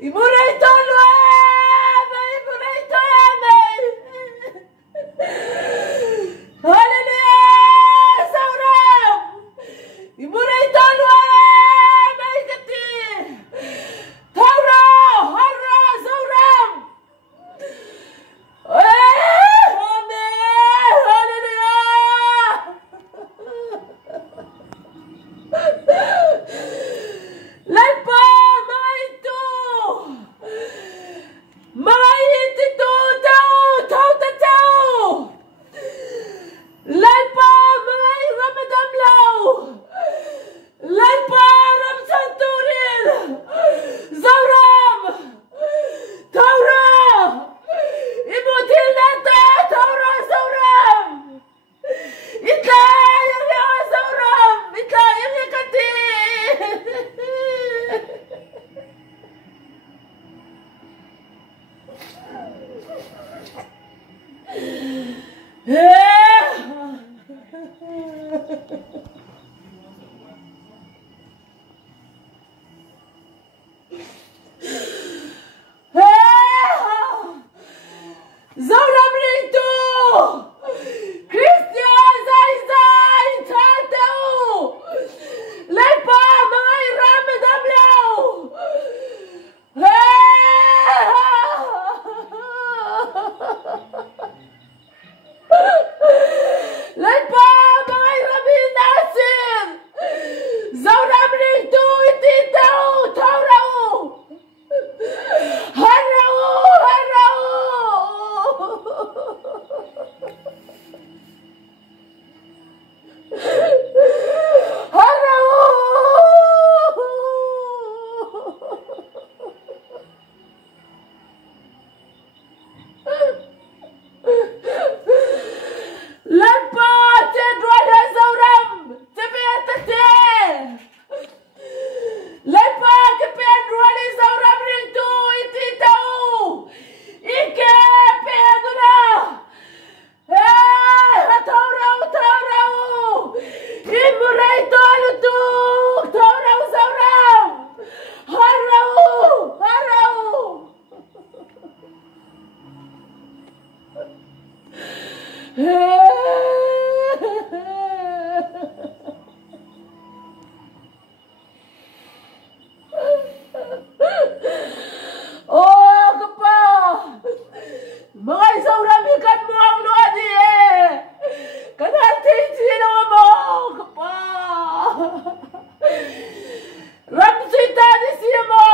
Imuray tolwem, imuray toyame. Hallelujah, sauram. Imuray tolwem, aikati. Taura, harra, sauram. Amen, hallelujah. Lalpa, mga ito. Mga ito, tao. Lalpa, mga ramadamlaw. Lalpa, ramsanturil. Zauram. Taura. Ibutil nata, taura, zauram. Itla, yang zauram. Itla, yang kati. Zauram rito. Christian, zay, tatao. Lalpa, mga ramadamlaw. Lalpa, mga rabinasir. Zauram rito, ititaw, taurao. Harao. Lalpa, cedwala zauram, cepetate. Lalpa, kepedwala zauram rintu ititau. Ike pedura. Taurau. Imuray tolutuk, taurau zauram. Harau. Oh, kapa. Mga zauram ikan mo ang luadi eh. Kanatin sino mo, kapa. Ramsita di siya mo.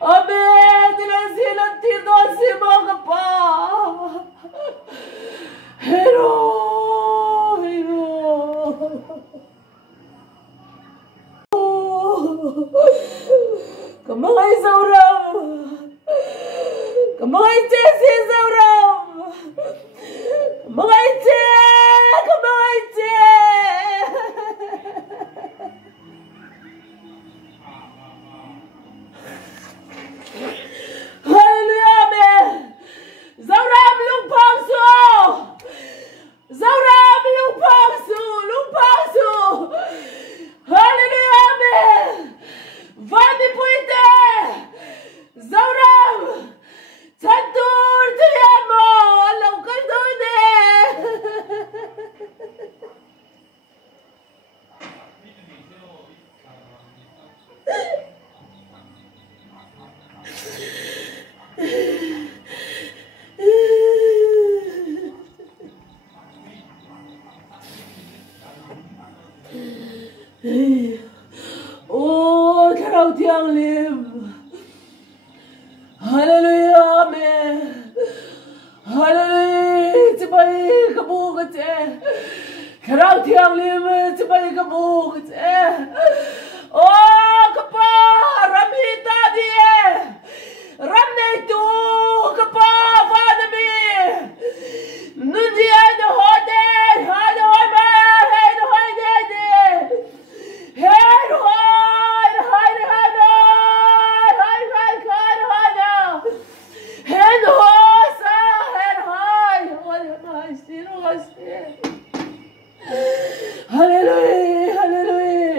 Amen. Tinasilan tito si mo, kapa. Hero. Kamangay zauram. Kamangay si zauram. Kamangay Hallelujah, amen. Zauram lungpangso. Hallelujah, amen. Vani puite. Zauram. Santur tiyamo. Alam ka doon eh. Oh, karaw tiyang lim. Hallelujah, amen. Hallelujah, sabay kabukat eh. Karaw tiyang lim, sabay kabukat eh. Oh, kapa, ramita di eh. Ram na ito, kapa, vanami. Nundi ay nahoden, hanoy man, hanoy dede. Hanoy. Hallelujah, hallelujah.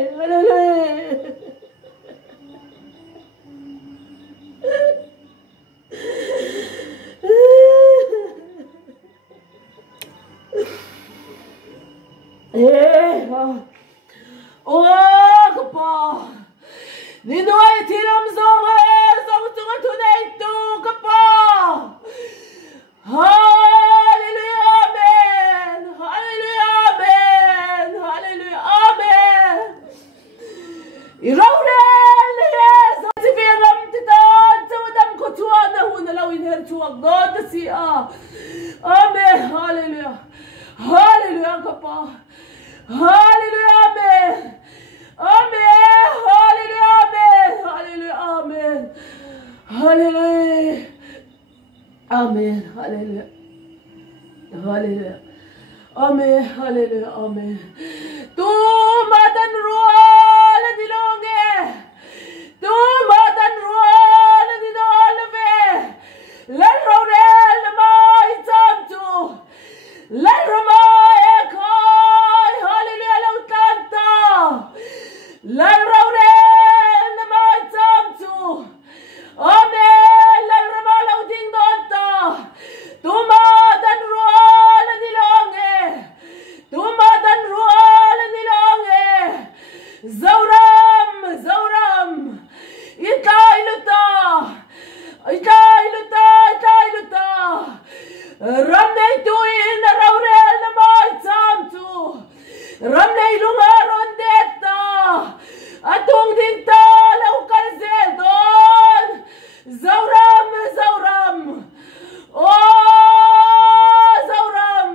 Irauren yes siviram titan sawadam kutuana huna lawin hertuak God siya. Amen. Hallelujah. Hallelujah kapa. Hallelujah. Amen. Amen. Hallelujah. Amen. Hallelujah. Amen. Hallelujah. Amen. Hallelujah. Hallelujah. Amen. Hallelujah. Amen. Tu madan rual dilonge. Tu madan rual dilolve. Lan rodel mai tamtu. Lan romai kai. Hallelujah. Lautanta. Lan rodel mai tamtu. Amen. Lan romai lauting donta. Tu madan rual dilonge. Tumadan rual nilonge. Zauram, zauram. Itailuta. Itailuta, itailuta. Ramnei tuin raurel na mai tamtu. Ramnei lungaron deta. Atung dinta laukal zeldon. Zauram, zauram. Oh, zauram.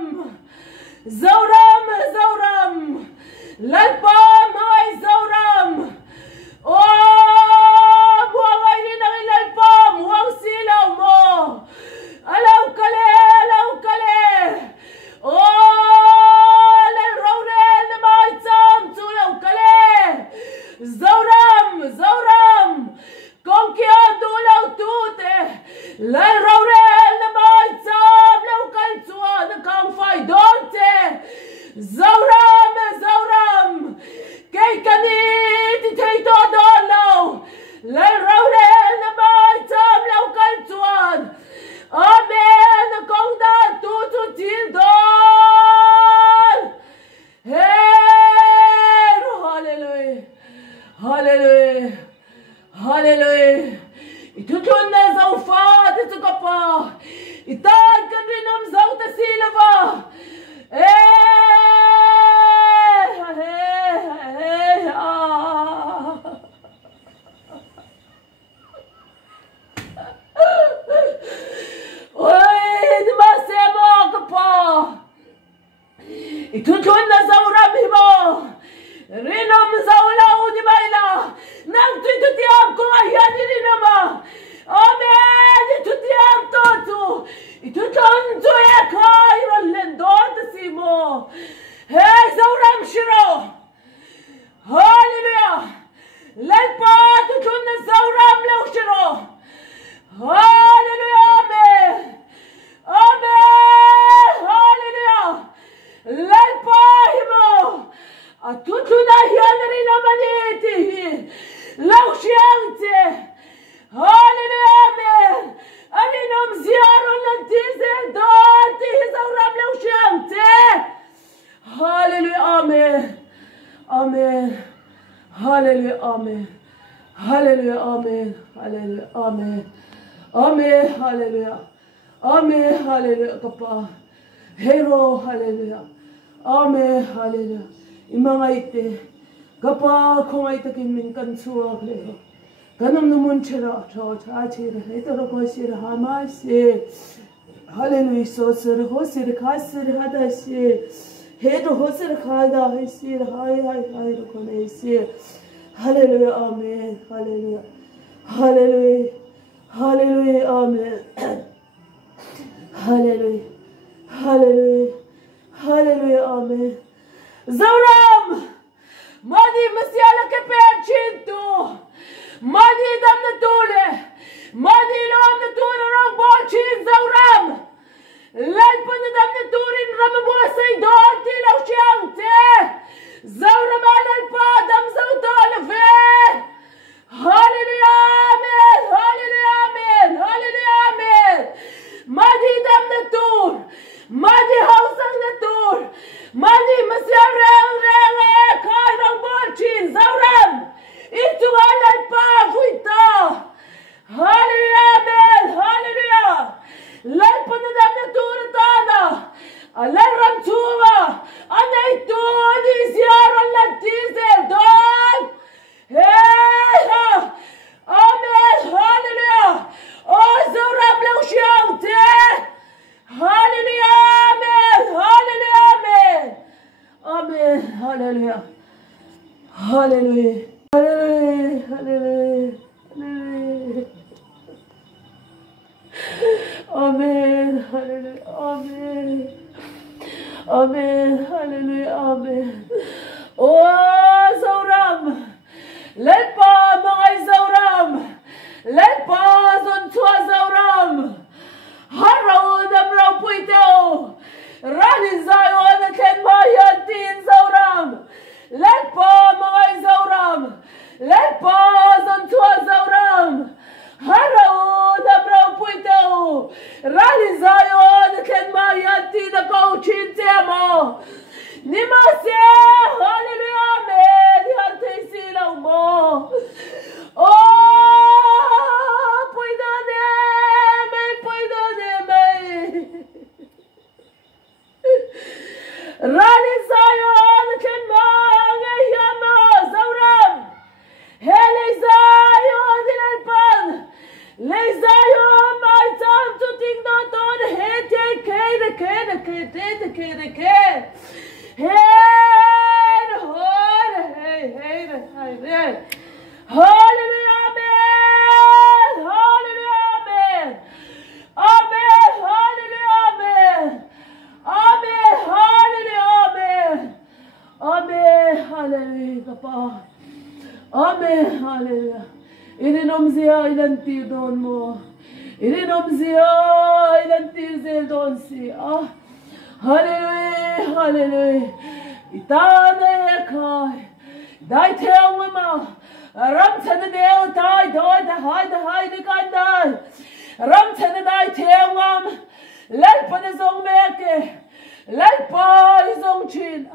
Zauram, zauram. Lalpa mai zauram. Oh, buang ay nang lalpa. Muang silaw mo. Alaw kale. Oh, lal raurel na mai tam tulaw kale. Zauram, zauram. Kong kia tulaw tute. Lal raurel na mai tam law kaltua na kang fay donte. Zauram, zauram. Kay kanit itay to dolaw. Lal raurel na mai tam law kaltuan. Amen. Kong da tutu tildon. Hey, hallelujah. Hallelujah. Hallelujah. Itutun na zaufat ito ka pa. Itag kan rin ang zauta silava. Itutun na zauram mo. Rinom zaulaw di baila. Nang tututiam ko ayan ni nama. Amen. Itutiam totu. Itutun to ekay rolendon simo. Hey zauram shiro. Hallelujah. Lalpa tutun na zauram law shiro. Hallelujah. Amen. Amen. Hallelujah. Lalpa himo. Atutuna hiyanari naman iti. Law shiyante. Hallelujah. Amen. Alinom ziyaron ng tizel doon. Tihizauram law shiyante. Hallelujah. Amen. Amen. Hallelujah. Amen. Hallelujah. Amen. Hallelujah. Amen. Amen. Hallelujah. Amen. Hallelujah. Kapa. Hero. Hallelujah. Amen. Hallelujah. Imanga ite. Kapa kung ay takin min kansuak leho. Ganam namun chera. Chao cha chera. Ito ko sira hamasi. Hallelujah. So sir ho sir khasir hadasi. Hedo ho sir khada hisir. Hay ko naisi. Hallelujah. Amen. Hallelujah. Hallelujah. Hallelujah. Amen. Hallelujah. Hallelujah. Hallelujah. Amen. Zauram! Mani masyala ke perchinto. Mani dam na tule. Mani loam na tule rong bolchin zauram. Lalpa na dam na turin ramabosay doon tilaw siyang te. Zauram alalpa dam zautolave. Hallelujah. Amen. Hallelujah. Amen. Hallelujah. Amen. Mani dam na tur. Mani hausang na tur. Mani masyarang rang kay ng bolchin. Zauram. Hallelujah. Hallelujah. Hallelujah. Hallelujah. Amen. Hallelujah. Amen. Amen. Hallelujah. Amen. Oh, Zoram. Let pa mga Zoram. Let pa zontua Zoram. Haraw na braw po ito. Rani Zion at ken mayatin Zoram. Let pa mga Zoram. Let pa zontua Zoram. Haraw na braw po ito. Rani Zion at ken mayatin na kauchin mo. Nimasya, hallelujah, amen. Hartay silaw mo. Oh, pwede may. Rani Zion, ken mga Zoram. Hele Zion, dinalpan. Le Zion, my time to think not on. Hey, Hey, hallelujah, amen. Hallelujah, amen. Amen, hallelujah, amen. Amen, hallelujah, amen. Amen, hallelujah, Papa. Amen, hallelujah. Ininom siya ilantir doon mo. Ininom siya ilantir zel doon siya. Hallelujah, hallelujah. Itane kai. Dai tell mama. Ram tane deo dai doi da hai de kan dai. Ram tane dai tell mam. Lei pa de zong meke. Lei pa zong chin.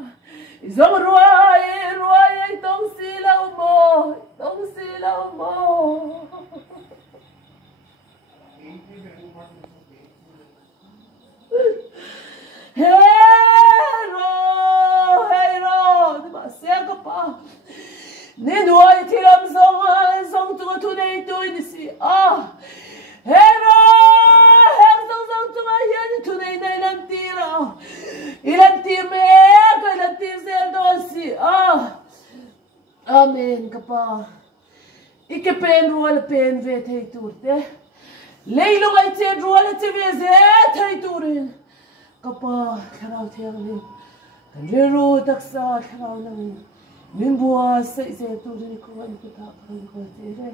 Zong ruai tong silaw mo. Tong silaw mo. Hero, demasiado pa. Ninuay tilam song tunga tunay ito inisi. Hero, song tunga yan tunay na ilantira. Ilantir meko, ilantir seldosi. Amen kapa. Ike pen rual pen vet hay turte. Leilong ay tiyan rual at tivezet hay turin. Kapa, karaw tiyang kanjero taksa karaw ng mingbuwa sa isa turin ko ang kuta karang ko tire.